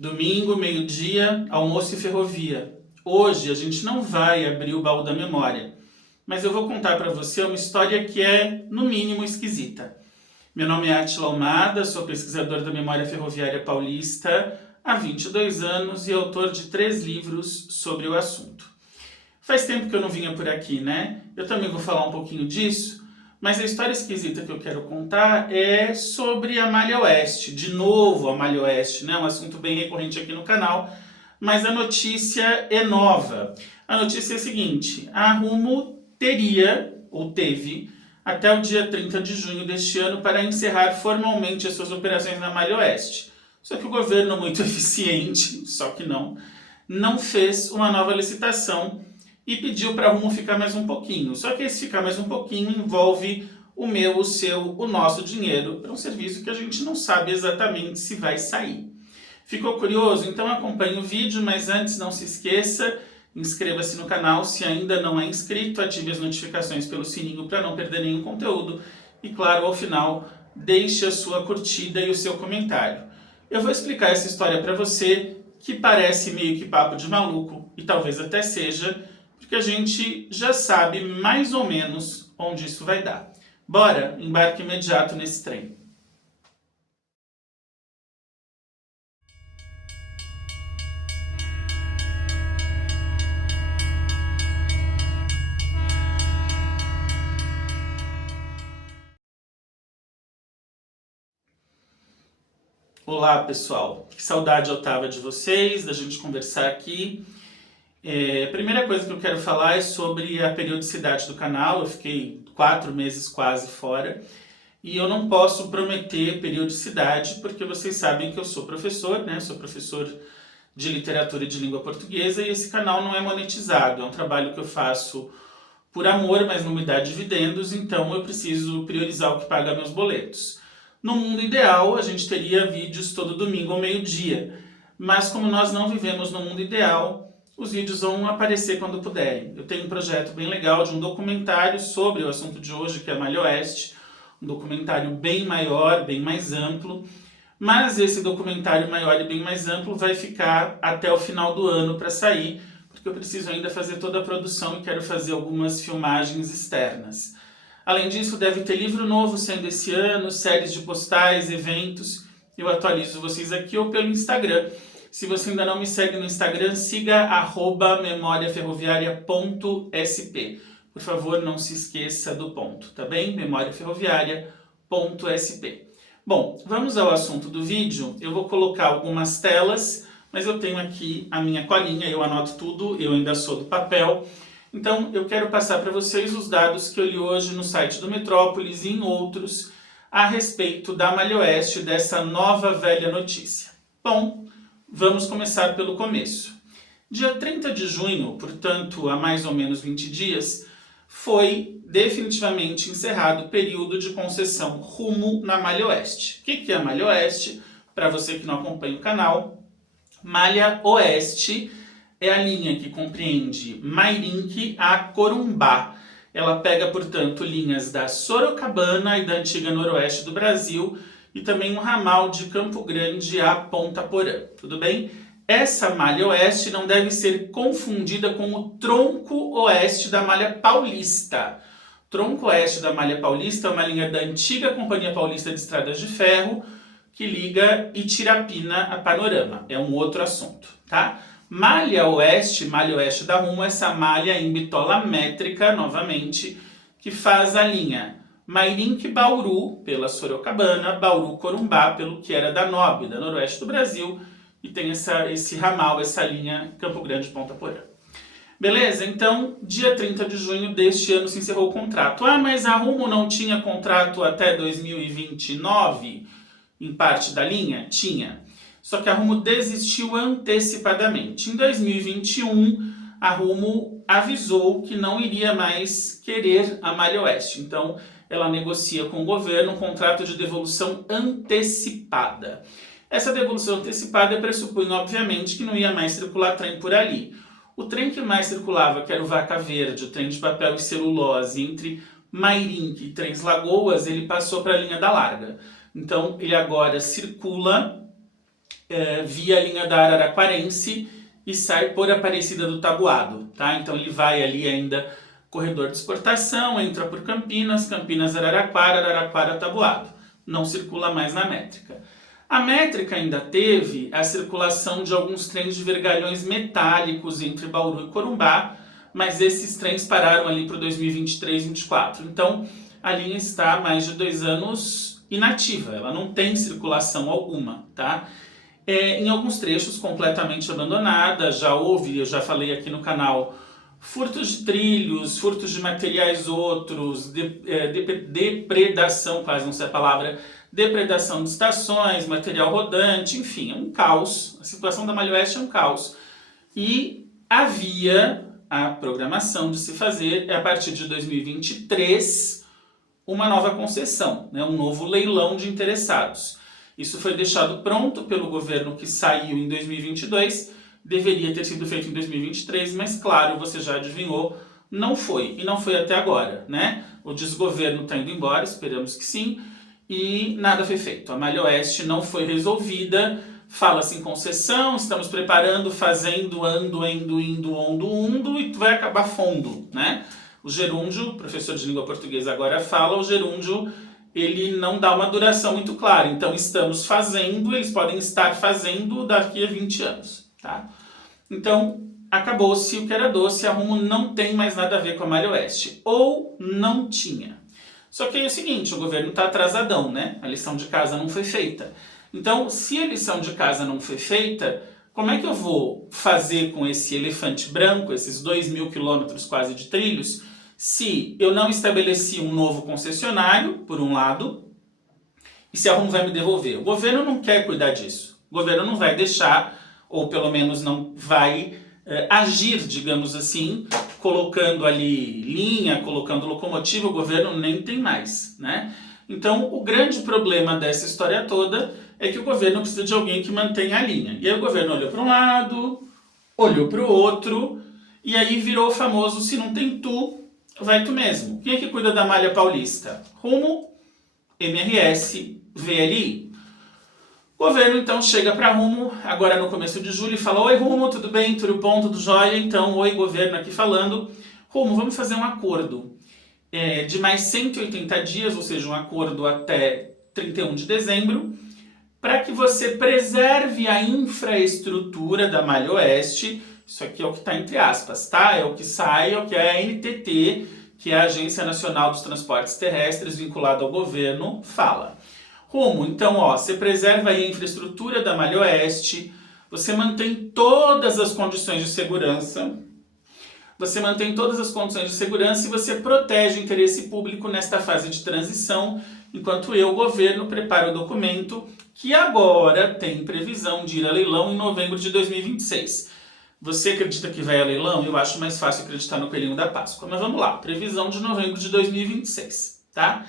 Domingo, meio-dia, almoço e ferrovia. Hoje a gente não vai abrir o baú da memória, mas eu vou contar para você uma história que é, no mínimo, esquisita. Meu nome é Átila Almada, sou pesquisador da memória ferroviária paulista há 22 anos e autor de 3 livros sobre o assunto. Faz tempo que eu não vinha por aqui, né? Eu também vou falar um pouquinho disso, mas a história esquisita que eu quero contar é sobre a Malha Oeste. De novo a Malha Oeste, né? Um assunto bem recorrente aqui no canal, mas a notícia é nova. A notícia é a seguinte: a Rumo teria, ou teve, até o dia 30 de junho deste ano para encerrar formalmente as suas operações na Malha Oeste. Só que o governo, muito eficiente, só que não fez uma nova licitação e pediu para a Rumo ficar mais um pouquinho. Só que esse ficar mais um pouquinho envolve o meu, o seu, o nosso dinheiro para um serviço que a gente não sabe exatamente se vai sair. Ficou curioso? Então acompanhe o vídeo, mas antes não se esqueça, inscreva-se no canal se ainda não é inscrito, ative as notificações pelo sininho para não perder nenhum conteúdo e, claro, ao final, deixe a sua curtida e o seu comentário. Eu vou explicar essa história para você, que parece meio que papo de maluco, e talvez até seja, porque a gente já sabe mais ou menos onde isso vai dar. Bora, embarque imediato nesse trem. Olá pessoal, que saudade eu tava de vocês, da gente conversar aqui. A primeira coisa que eu quero falar é sobre a periodicidade do canal. Eu fiquei 4 meses quase fora e eu não posso prometer periodicidade porque vocês sabem que eu sou professor, né? Sou professor de literatura e de língua portuguesa e esse canal não é monetizado. É um trabalho que eu faço por amor, mas não me dá dividendos, então eu preciso priorizar o que paga meus boletos. No mundo ideal, a gente teria vídeos todo domingo ao meio-dia, mas como nós não vivemos no mundo ideal, os vídeos vão aparecer quando puderem. Eu tenho um projeto bem legal de um documentário sobre o assunto de hoje, que é a Malha Oeste, um documentário bem maior, bem mais amplo, mas esse documentário maior e bem mais amplo vai ficar até o final do ano para sair, porque eu preciso ainda fazer toda a produção e quero fazer algumas filmagens externas. Além disso, deve ter livro novo saindo esse ano, séries de postais, eventos. Eu atualizo vocês aqui ou pelo Instagram. Se você ainda não me segue no Instagram, siga @memoriaferroviaria.sp. Por favor, não se esqueça do ponto, tá bem? memoriaferroviaria.sp. Bom, vamos ao assunto do vídeo. Eu vou colocar algumas telas, mas eu tenho aqui a minha colinha, eu anoto tudo, eu ainda sou do papel. Então, eu quero passar para vocês os dados que eu li hoje no site do Metrópolis e em outros a respeito da Malha Oeste, dessa nova velha notícia. Bom, vamos começar pelo começo. Dia 30 de junho, portanto, há mais ou menos 20 dias, foi definitivamente encerrado o período de concessão Rumo na Malha Oeste. O que é a Malha Oeste? Para você que não acompanha o canal, Malha Oeste é a linha que compreende Mairinque a Corumbá. Ela pega, portanto, linhas da Sorocabana e da antiga noroeste do Brasil e também um ramal de Campo Grande a Ponta Porã. Tudo bem? Essa Malha Oeste não deve ser confundida com o tronco oeste da Malha Paulista. O tronco oeste da Malha Paulista é uma linha da antiga Companhia Paulista de Estradas de Ferro que liga Itirapina a Panorama. É um outro assunto, tá? Malha Oeste da Rumo, essa malha em bitola métrica, novamente, que faz a linha Mairinque-Bauru, pela Sorocabana, Bauru-Corumbá, pelo que era da Nobre, da noroeste do Brasil, e tem esse ramal, essa linha Campo Grande-Ponta Porã. Beleza? Então, dia 30 de junho deste ano se encerrou o contrato. Ah, mas a Rumo não tinha contrato até 2029, em parte da linha? Tinha. Só que a Rumo desistiu antecipadamente. Em 2021, a Rumo avisou que não iria mais querer a Malha Oeste. Então, ela negocia com o governo um contrato de devolução antecipada. Essa devolução antecipada pressupunha, obviamente, que não ia mais circular trem por ali. O trem que mais circulava, que era o Vaca Verde, o trem de papel e celulose, entre Mairinque e Trens Lagoas, ele passou para a linha da Larga. Então, ele agora circula via a linha da Araraquarense e sai por Aparecida do Tabuado, tá? Então ele vai ali ainda corredor de exportação, entra por Campinas, Campinas Araraquara, Araraquara Tabuado. Não circula mais na métrica. A métrica ainda teve a circulação de alguns trens de vergalhões metálicos entre Bauru e Corumbá, mas esses trens pararam ali para 2023 e 2024. Então a linha está há mais de 2 anos inativa, ela não tem circulação alguma, tá? Em alguns trechos completamente abandonada, já houve, eu já falei aqui no canal, furtos de trilhos, furtos de materiais outros, depredação, quase não sei a palavra, depredação de estações, material rodante, enfim, é um caos. A situação da Malha Oeste é um caos. E havia a programação de se fazer, a partir de 2023, uma nova concessão, né, um novo leilão de interessados. Isso foi deixado pronto pelo governo que saiu em 2022, deveria ter sido feito em 2023, mas claro, você já adivinhou, não foi. E não foi até agora, né? O desgoverno está indo embora, esperamos que sim, e nada foi feito. A Malha Oeste não foi resolvida, fala-se em concessão, estamos preparando, fazendo, ando, e vai acabar fundo, né? O gerúndio, professor de língua portuguesa agora fala, o gerúndio ele não dá uma duração muito clara. Então, estamos fazendo, eles podem estar fazendo daqui a 20 anos, tá? Então, acabou-se o que era doce, a Rumo não tem mais nada a ver com a Malha Oeste. Ou não tinha. Só que é o seguinte, o governo está atrasadão, né? A lição de casa não foi feita. Então, se a lição de casa não foi feita, como é que eu vou fazer com esse elefante branco, esses 2.000 quilômetros quase de trilhos, se eu não estabeleci um novo concessionário, por um lado, e se a Rumo vai me devolver? O governo não quer cuidar disso. O governo não vai deixar, ou pelo menos não vai agir, digamos assim, colocando ali linha, colocando locomotiva, o governo nem tem mais, né? Então, o grande problema dessa história toda é que o governo precisa de alguém que mantenha a linha. E aí o governo olhou para um lado, olhou para o outro, e aí virou o famoso, se não tem tu, vai tu mesmo. Quem é que cuida da malha paulista? Rumo, MRS, VLI. O governo então chega para Rumo, agora no começo de julho, e fala: oi Rumo, tudo bem? Tudo bom? Tudo jóia? Então, oi governo aqui falando. Rumo, vamos fazer um acordo de mais 180 dias, ou seja, um acordo até 31 de dezembro, para que você preserve a infraestrutura da Malha Oeste. Isso aqui é o que está entre aspas, tá? É o que sai, é o que é a NTT, que é a Agência Nacional dos Transportes Terrestres, vinculada ao governo, fala. Rumo, então, você preserva aí a infraestrutura da Malha Oeste, você mantém todas as condições de segurança, e você protege o interesse público nesta fase de transição, enquanto eu, governo, preparo o documento que agora tem previsão de ir a leilão em novembro de 2026. Você acredita que vai a leilão? Eu acho mais fácil acreditar no coelhinho da Páscoa. Mas vamos lá, previsão de novembro de 2026, tá?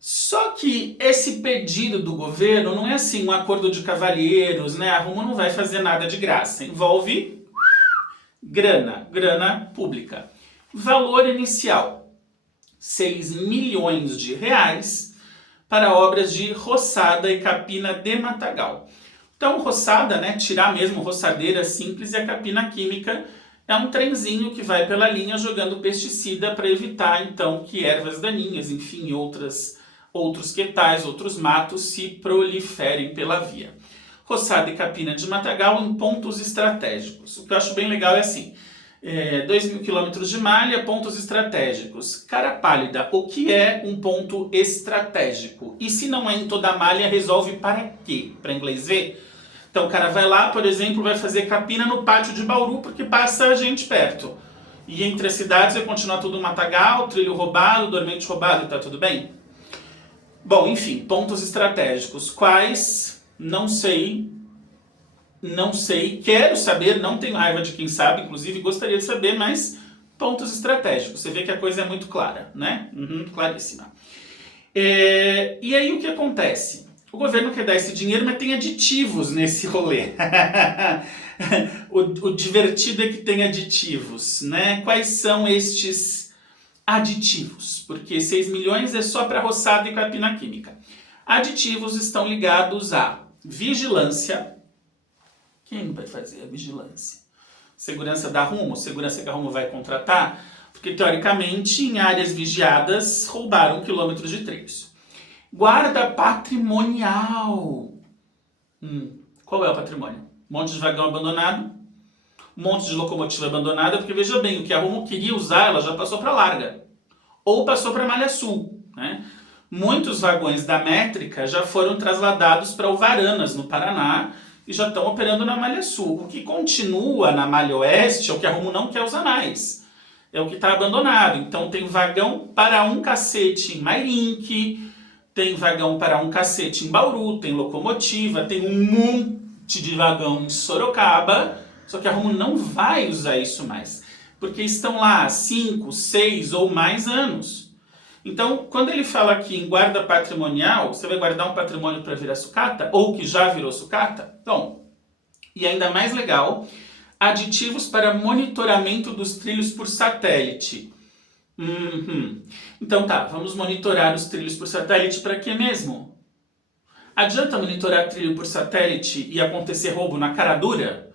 Só que esse pedido do governo não é assim um acordo de cavalheiros, né? A Rumo não vai fazer nada de graça. Envolve grana pública. Valor inicial, 6 milhões de reais para obras de roçada e capina de matagal. Então, roçada, né, tirar mesmo roçadeira simples, e a capina química é um trenzinho que vai pela linha jogando pesticida para evitar, então, que ervas daninhas, enfim, outros quetais, outros matos se proliferem pela via. Roçada e capina de matagal em pontos estratégicos. O que eu acho bem legal é assim, 2.000 quilômetros de malha, pontos estratégicos. Cara pálida, o que é um ponto estratégico? E se não é em toda a malha, resolve para quê? Para inglês ver? Então o cara vai lá, por exemplo, vai fazer capina no pátio de Bauru porque passa gente perto. E entre as cidades vai continuar tudo matagal, trilho roubado, dormente roubado, e tá tudo bem? Bom, enfim, pontos estratégicos. Quais? Não sei, quero saber, não tenho raiva de quem sabe, inclusive gostaria de saber, mas pontos estratégicos. Você vê que a coisa é muito clara, né? Claríssima. E aí o que acontece? O governo quer dar esse dinheiro, mas tem aditivos nesse rolê. o divertido é que tem aditivos, né? Quais são estes aditivos? Porque 6 milhões é só para roçada e capina química. Aditivos estão ligados a vigilância, Quem vai fazer a vigilância? Segurança da Rumo? Segurança que a Rumo vai contratar? Porque, teoricamente, em áreas vigiadas, roubaram quilômetros de trilhos. Guarda patrimonial. Qual é o patrimônio? Um monte de vagão abandonado, um monte de locomotiva abandonada, porque, veja bem, o que a Rumo queria usar, ela já passou para Larga. Ou passou para Malha Sul, né? Muitos vagões da métrica já foram trasladados para Uvaranas, no Paraná, e já estão operando na Malha Sul. O que continua na Malha Oeste é o que a Rumo não quer usar mais. É o que está abandonado. Então tem vagão para um cacete em Mairinque, tem vagão para um cacete em Bauru, tem locomotiva, tem um monte de vagão em Sorocaba, só que a Rumo não vai usar isso mais, porque estão lá há 5, 6 ou mais anos. Então, quando ele fala aqui em guarda patrimonial, você vai guardar um patrimônio para virar sucata? Ou que já virou sucata? Então, e ainda mais legal, aditivos para monitoramento dos trilhos por satélite. Então tá, vamos monitorar os trilhos por satélite para quê mesmo? Adianta monitorar trilho por satélite e acontecer roubo na cara dura?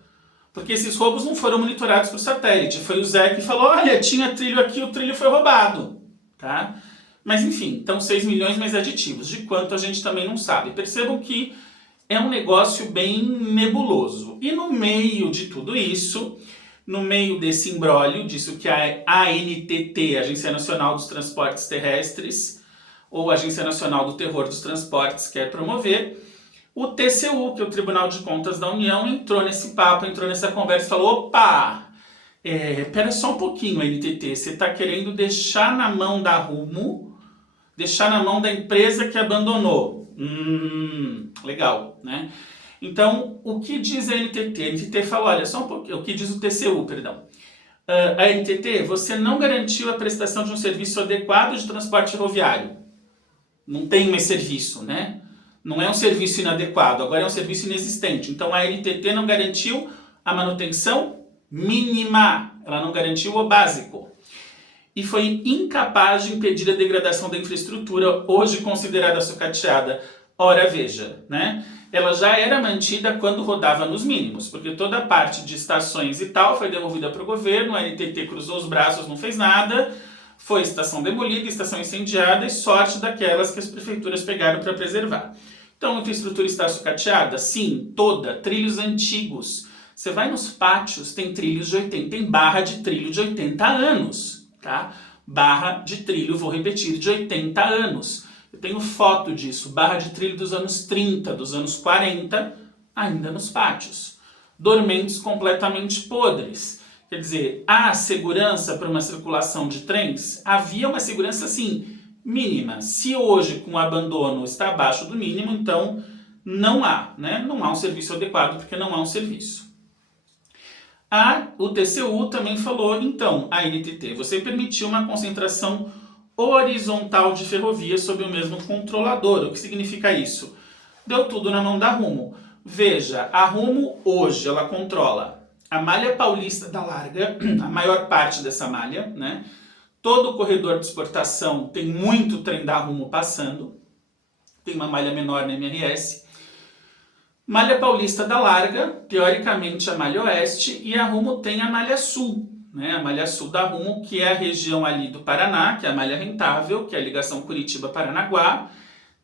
Porque esses roubos não foram monitorados por satélite. Foi o Zé que falou, olha, tinha trilho aqui, o trilho foi roubado. Tá? Mas enfim, então 6 milhões mais aditivos. De quanto a gente também não sabe. Percebam que é um negócio bem nebuloso. E no meio de tudo isso, no meio desse imbróglio, disso que a ANTT, Agência Nacional dos Transportes Terrestres, ou Agência Nacional do Terror dos Transportes, quer promover, o TCU, que é o Tribunal de Contas da União, entrou nesse papo, entrou nessa conversa e falou, opa, pera só um pouquinho, ANTT, você está querendo deixar na mão da Rumo, deixar na mão da empresa que abandonou. Legal, né? Então, o que diz a ANTT? A ANTT falou, olha, só um pouquinho, o que diz o TCU, perdão. A ANTT, você não garantiu a prestação de um serviço adequado de transporte ferroviário. Não tem mais serviço, né? Não é um serviço inadequado, agora é um serviço inexistente. Então, a ANTT não garantiu a manutenção mínima, ela não garantiu o básico. E foi incapaz de impedir a degradação da infraestrutura, hoje considerada sucateada. Ora, veja, né? Ela já era mantida quando rodava nos mínimos, porque toda a parte de estações e tal foi devolvida para o governo, a NTT cruzou os braços, não fez nada, foi estação demolida, estação incendiada e sorte daquelas que as prefeituras pegaram para preservar. Então, a infraestrutura está sucateada? Sim, toda, trilhos antigos. Você vai nos pátios, tem trilhos de 80, tem barra de trilho de 80 anos, tá? Barra de trilho, vou repetir, de 80 anos. Eu tenho foto disso, barra de trilho dos anos 30, dos anos 40, ainda nos pátios. Dormentes completamente podres. Quer dizer, há segurança para uma circulação de trens? Havia uma segurança, sim, mínima. Se hoje, com o abandono, está abaixo do mínimo, então não há, né? Não há um serviço adequado, porque não há um serviço. O TCU também falou, então, a NTT, você permitiu uma concentração horizontal de ferrovias sob o mesmo controlador. O que significa isso? Deu tudo na mão da Rumo. Veja, a Rumo hoje ela controla a malha paulista da Larga, a maior parte dessa malha, né? Todo o corredor de exportação tem muito trem da Rumo passando, tem uma malha menor na MRS. Malha paulista da Larga, teoricamente a malha oeste, e a Rumo tem a malha sul. Né, a malha sul da Rumo, que é a região ali do Paraná, que é a malha rentável, que é a ligação Curitiba-Paranaguá,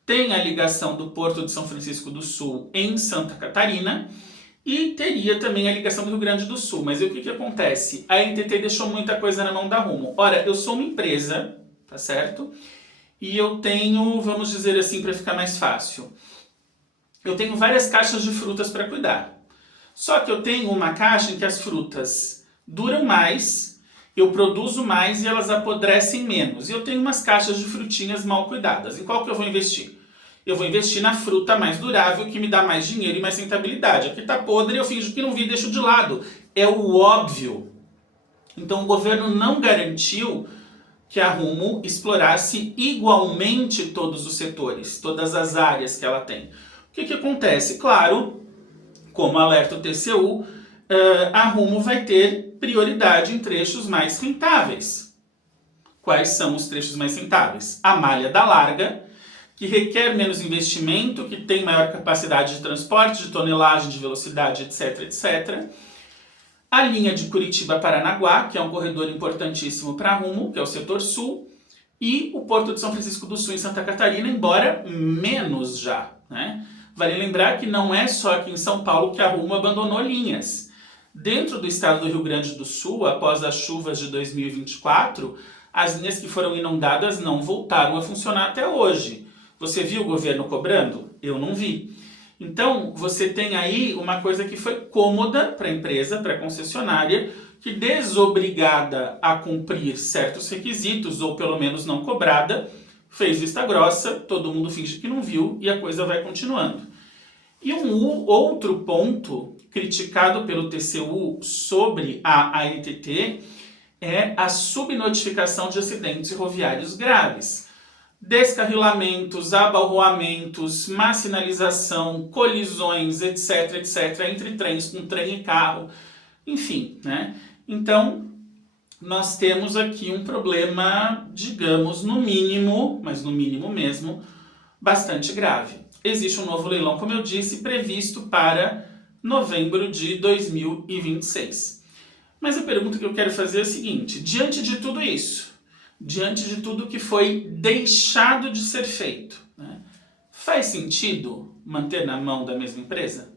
tem a ligação do Porto de São Francisco do Sul em Santa Catarina, e teria também a ligação do Rio Grande do Sul. Mas o que acontece? A NTT deixou muita coisa na mão da Rumo. Ora, eu sou uma empresa, tá certo? E eu tenho, vamos dizer assim, para ficar mais fácil, eu tenho várias caixas de frutas para cuidar. Só que eu tenho uma caixa em que as frutas duram mais, eu produzo mais e elas apodrecem menos. E eu tenho umas caixas de frutinhas mal cuidadas. Em qual que eu vou investir? Eu vou investir na fruta mais durável, que me dá mais dinheiro e mais rentabilidade. Aqui está podre, eu finjo que não vi e deixo de lado. É o óbvio. Então o governo não garantiu que a Rumo explorasse igualmente todos os setores, todas as áreas que ela tem. O que acontece? Claro, como alerta o TCU, a Rumo vai ter prioridade em trechos mais rentáveis. Quais são os trechos mais rentáveis? A malha da Larga que requer menos investimento, que tem maior capacidade de transporte, de tonelagem, de velocidade, etc, etc. A linha de Curitiba-Paranaguá, que é um corredor importantíssimo para Rumo, que é o setor sul, e o Porto de São Francisco do Sul em Santa Catarina, embora menos já, né? Vale lembrar que não é só aqui em São Paulo que a Rumo abandonou linhas. Dentro do estado do Rio Grande do Sul, após as chuvas de 2024, as linhas que foram inundadas não voltaram a funcionar até hoje. Você viu o governo cobrando? Eu não vi. Então, você tem aí uma coisa que foi cômoda para a empresa, para a concessionária, que desobrigada a cumprir certos requisitos, ou pelo menos não cobrada, fez vista grossa, todo mundo finge que não viu e a coisa vai continuando. E um outro ponto criticado pelo TCU sobre a ANTT é a subnotificação de acidentes rodoviários graves. Descarrilamentos, abalroamentos, má sinalização, colisões, etc, etc, entre trens, com trem e carro, enfim, né? Então, nós temos aqui um problema, digamos, no mínimo, mas no mínimo mesmo, bastante grave. Existe um novo leilão, como eu disse, previsto para novembro de 2026. Mas a pergunta que eu quero fazer é a seguinte: diante de tudo isso, diante de tudo que foi deixado de ser feito, né, faz sentido manter na mão da mesma empresa?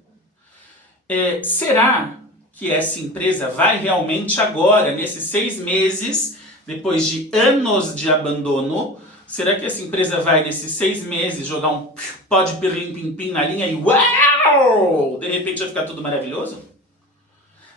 Será que essa empresa vai realmente agora, nesses 6 meses, depois de anos de abandono, será que essa empresa vai, nesses 6 meses, jogar um pó de pirlim-pim-pim na linha e uau! De repente vai ficar tudo maravilhoso?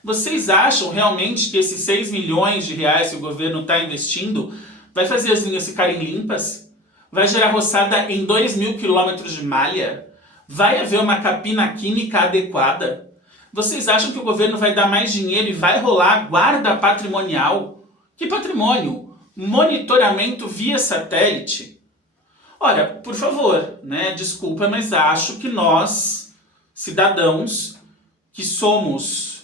Vocês acham realmente que esses 6 milhões de reais que o governo está investindo vai fazer as linhas ficarem limpas? Vai gerar roçada em 2.000 quilômetros de malha? Vai haver uma capina química adequada? Vocês acham que o governo vai dar mais dinheiro e vai rolar guarda patrimonial? Que patrimônio? Monitoramento via satélite? Olha, por favor, né? Desculpa, mas acho que nós, cidadãos, que somos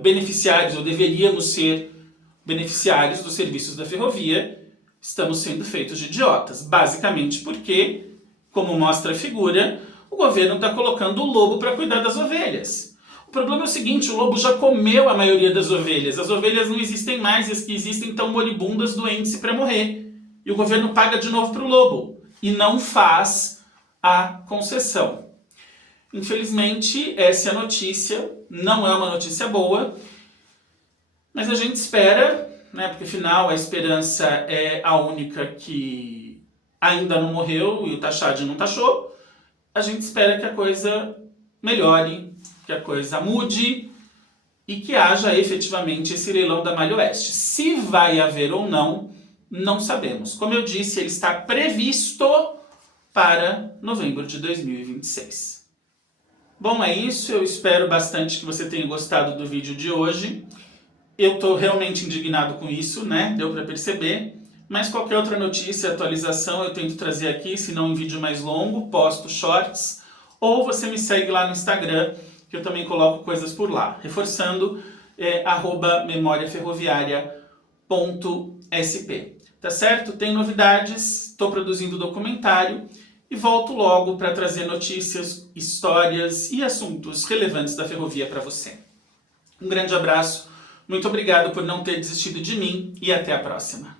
beneficiários, ou deveríamos ser beneficiários dos serviços da ferrovia, estamos sendo feitos de idiotas. Basicamente porque, como mostra a figura, o governo está colocando o lobo para cuidar das ovelhas. O problema é o seguinte: o lobo já comeu a maioria das ovelhas. As ovelhas não existem mais, e as que existem estão moribundas, doentes para morrer. E o governo paga de novo para o lobo e não faz a concessão. Infelizmente, essa é a notícia, não é uma notícia boa, mas a gente espera, né, porque afinal a esperança é a única que ainda não morreu e o taxade não taxou. A gente espera que a coisa melhore, que a coisa mude e que haja efetivamente esse leilão da Malha Oeste. Se vai haver ou não, não sabemos. Como eu disse, ele está previsto para novembro de 2026. Bom, é isso. Eu espero bastante que você tenha gostado do vídeo de hoje. Eu estou realmente indignado com isso, né? Deu para perceber. Mas qualquer outra notícia, atualização, eu tento trazer aqui, se não em vídeo mais longo, posto shorts. Ou você me segue lá no Instagram, que eu também coloco coisas por lá. Reforçando, @memoriaferroviaria.sp. Tá certo? Tem novidades, estou produzindo documentário e volto logo para trazer notícias, histórias e assuntos relevantes da ferrovia para você. Um grande abraço, muito obrigado por não ter desistido de mim e até a próxima.